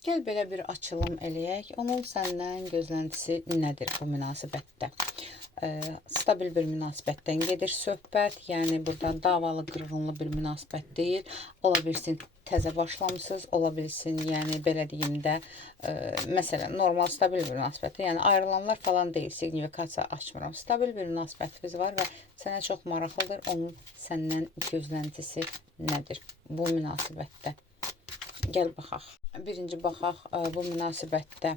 Gəl belə bir açılım eləyək. Onun səndən gözləntisi nədir bu münasibətdə? Stabil bir münasibətdən gedir söhbət. Yəni burada davalı, qırğınlı bir münasibət deyil. Ola bilsin təzə başlamısınız, ola bilsin, yəni belə deyim də, məsələn, normal stabil bir münasibətdə, yəni ayrılanlar falan deyil, signifikasiya açmıram. Stabil bir münasibətiniz var və sənə çox maraqlıdır. Onun səndən gözləntisi nədir bu münasibətdə? Gəl baxaq. Birinci baxaq bu münasibətdə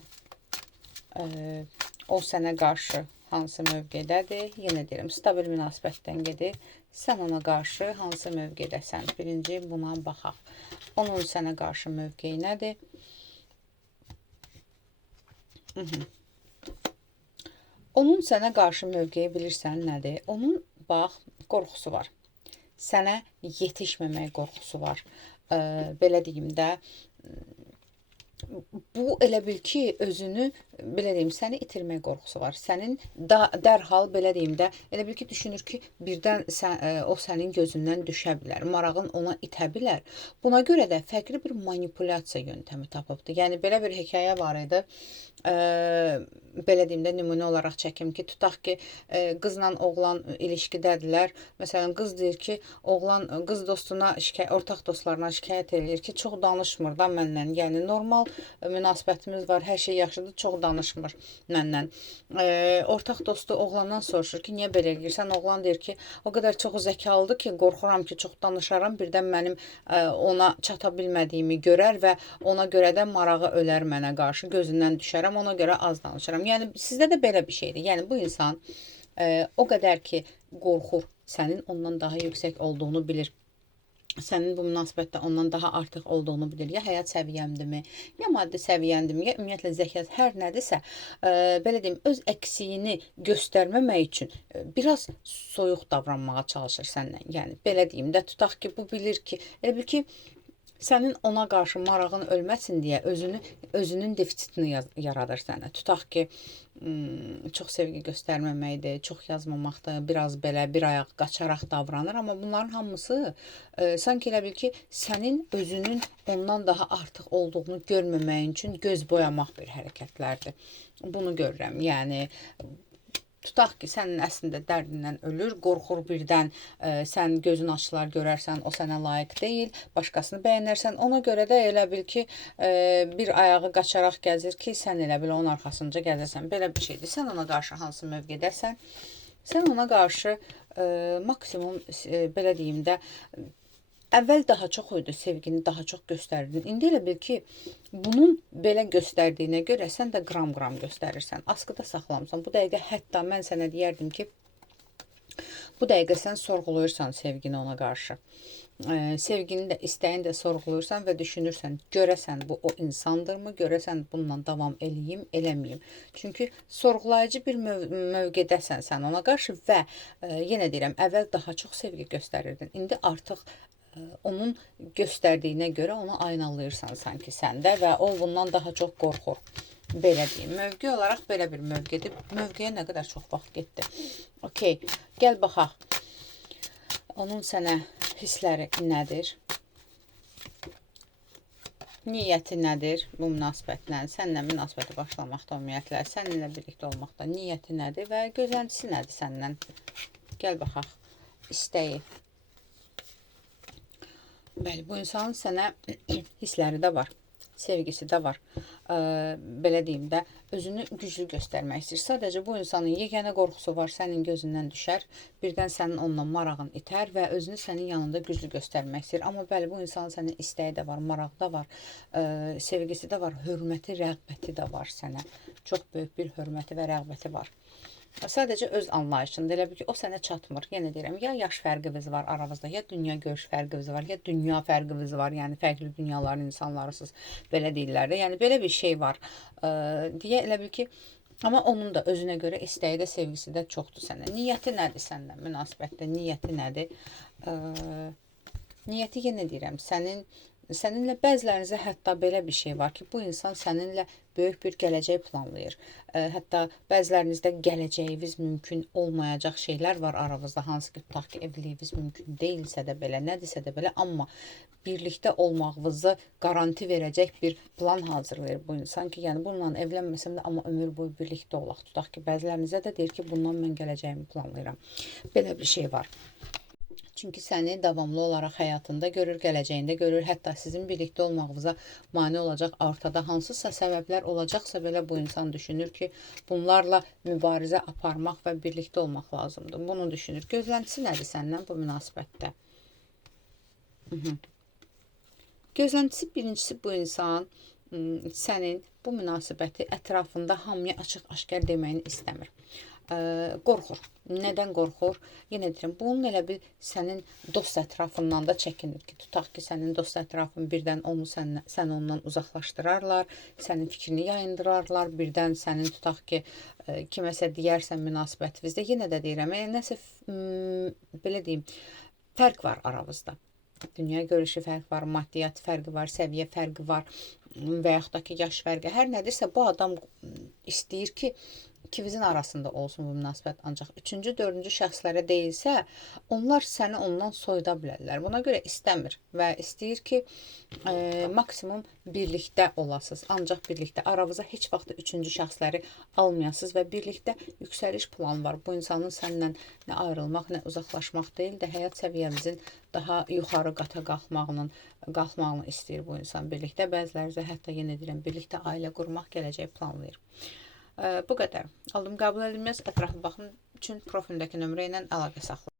o sənə qarşı hansı mövqedədir? Yenə deyirəm, stabil münasibətdən gedir. Sən ona qarşı hansı mövqedəsən? Birinci buna baxaq. Onun sənə qarşı mövqeyi nədir? Onun sənə qarşı mövqeyi bilirsən nədir? Onun, bax, qorxusu var. Sənə yetişməmək qorxusu var. Belə deyim də, bu elə bil ki, özünü, belə deyim, səni itirmək qorxusu var. Sənin dərhal, belə deyim də, elə bil ki, düşünür ki, birdən o sənin gözündən düşə bilər, marağın ona itə bilər. Buna görə də fərqli bir manipulyasiya yöntəmi tapıbdır. Yəni, belə bir hekayə var idi. Belə deyim də, nümunə olaraq çəkim ki, tutaq ki, qızla oğlan ilişkidədirlər. Məsələn, qız deyir ki, qız dostuna, ortaq dostlarına şikayət edir ki, çox danışmır da məndən. Yəni, normal münasibətimiz var, hər şey yaxşıdır, çox danışmır məndən. Ortaq dostu oğlandan soruşur ki, niyə belə edirsən? Oğlan deyir ki, o qədər çox zəkalıdır ki, qorxuram ki, çox danışaram, birdən mənim ona çata bilmədiyimi görər və ona görə də marağı ölər mənə qarşı, gözündən düşərəm, ona görə az danışıram. Yəni, sizdə də belə bir şeydir. Yəni, bu insan o qədər ki, qorxur, sənin ondan daha yüksək olduğunu bilir. Sənin bu münasibətdə ondan daha artıq olduğunu bilir. Ya həyat səviyyəmdirmi, ya maddi səviyyəmdirmi, ya ümumiyyətlə zəkat, hər nədirsə, belə deyim, öz əksiyini göstərməmək üçün biraz soyuq davranmağa çalışır səndən. Yəni, belə deyim də, tutaq ki, bu bilir ki, elə bil ki, sənin ona qarşı marağın ölməsin deyə özünün defisitini yaradır sənə. Tutaq ki, çox sevgi göstərməməkdir, çox yazmamaqdır, biraz belə bir ayaq qaçaraq davranır, amma bunların hamısı sanki elə bil ki, sənin özünün ondan daha artıq olduğunu görməməyin üçün göz boyamaq bir hərəkətlərdir. Bunu görürəm. Yəni, tutaq ki, sənin əslində dərdindən ölür, qorxur birdən, sən gözün açılar görərsən, o sənə layiq deyil, başqasını bəyənərsən, ona görə də elə bil ki, bir ayağı qaçaraq gəzir ki, sən elə bil onun arxasınca gəzərsən. Belə bir şeydir. Sən ona qarşı hansı mövqedəsən? Sən ona qarşı maksimum, belə deyim də, əvvəl daha çox idi, sevgini daha çox göstərirdin. İndi elə bil ki, bunun belə göstərdiyinə görə sən də qram-qram göstərirsən. Askıda saxlamısan. Bu dəqiqə hətta mən sənə deyərdim ki, bu dəqiqə sən sorğuluyursan sevgini ona qarşı. Sevgini də, istəyini də sorğuluyursan və düşünürsən, görəsən bu o insandırmı, görəsən bununla davam eləyim, eləməyim. Çünki sorğulayıcı bir mövqedəsən sən ona qarşı və yenə deyirəm, əvvəl daha çox sevgi göstərirdin. İndi artıq onun göstərdiyinə görə onu aynalayırsan sanki səndə və o bundan daha çox qorxur. Belə deyim, mövqe olaraq belə bir mövqedir. Mövqeyə nə qədər çox vaxt getdi. Okey, gəl baxaq. Onun sənə hissləri nədir? Niyyəti nədir bu münasibətlə? Səninlə münasibətə başlamaqda ümumiyyətlə, səninlə birlikdə olmaqda niyyəti nədir və gözləntisi nədir səndən? Gəl baxaq. İstəyi. Bəli, bu insanın sənə hissləri də var, sevgisi də var. Belə deyim də, özünü güclü göstərmək istəyir. Sadəcə bu insanın yeganə qorxusu var, sənin gözündən düşər, birdən sənin onunla marağın itər və özünü sənin yanında güclü göstərmək istəyir. Amma bəli, bu insanın sənə istəyi də var, marağı da var, sevgisi də var, hörməti, rəğbəti də var sənə. Çox böyük bir hörməti və rəğbəti var. Sadəcə öz anlayışında, elə bil ki, o sənə çatmır. Yenə deyirəm, ya yaş fərqiniz var aramızda, ya dünya görüş fərqiniz var, ya dünya fərqiniz var, yəni fərqli dünyaların insanlarısınız, belə deyirlər də. Yəni, belə bir şey var deyə elə bil ki, amma onun da özünə görə istəyi də, sevgisi də çoxdur sənə. Niyyəti nədir səndən münasibətdə, niyyəti nədir? Niyyəti yenə deyirəm, sənin Səninlə bəzilərinizə hətta belə bir şey var ki, bu insan səninlə böyük bir gələcək planlayır. Hətta bəzilərinizdə gələcəyiniz mümkün olmayacaq şeylər var aranızda, hansı ki, tutaq ki, evliliyiniz mümkün deyilsə də belə, nədirsə də belə, amma birlikdə olmağınızı garanti verəcək bir plan hazırlayır bu insan ki, yəni bununla evlənməsəm də, amma ömür boyu birlikdə olaq. Tutaq ki, bəzilərinizə də deyir ki, bundan mən gələcəyimi planlayıram. Belə bir şey var. Çünki səni davamlı olaraq həyatında görür, gələcəyində görür, hətta sizin birlikdə olmağınıza mane olacaq ortada hansısa səbəblər olacaqsa belə bu insan düşünür ki, bunlarla mübarizə aparmaq və birlikdə olmaq lazımdır. Bunu düşünür. Gözləntisi nədir səndən bu münasibətdə? Gözləntisi birincisi bu insan sənin bu münasibəti ətrafında hamıya açıq-aşkar deməyini istəmir. Qorxur. Nədən qorxur? Yenə deyirəm, bunun elə bil sənin dost ətrafından da çəkinir ki, tutaq ki, sənin dost ətrafın birdən onu sən ondan uzaqlaşdırarlar, sənin fikrini yayındırarlar, birdən sənin tutaq ki, kiməsə deyərsən münasibətinizdə, yenə də deyirəm, nəsə belə deyim, fərq var aranızda. Dünya görüşü fərqi var, maddiyyat fərqi var, səviyyə fərqi var və yaxud da ki, yaş fərqi, hər nədirsə bu adam istəyir ki, ikinizin arasında olsun bu münasibət, ancaq üçüncü, dördüncü şəxslərə deyilsə, onlar səni ondan soyuda bilərlər. Buna görə istəmir və istəyir ki, maksimum birlikdə olasınız, ancaq birlikdə. Aranıza heç vaxt üçüncü şəxsləri almayasınız və birlikdə yüksəliş planı var. Bu insanın səndən nə ayrılmaq, nə uzaqlaşmaq deyil də, həyat səviyyəmizin daha yuxarı qata qalxmağını istəyir bu insan birlikdə. Bəzilərinizə hətta yenə deyirəm, birlikdə ailə qurmaq, gələcək planlayır. Bu qədər. Aldım, qəbul edilməz. Ətraflı baxım üçün profilimdəki nömrə ilə əlaqə saxlayın.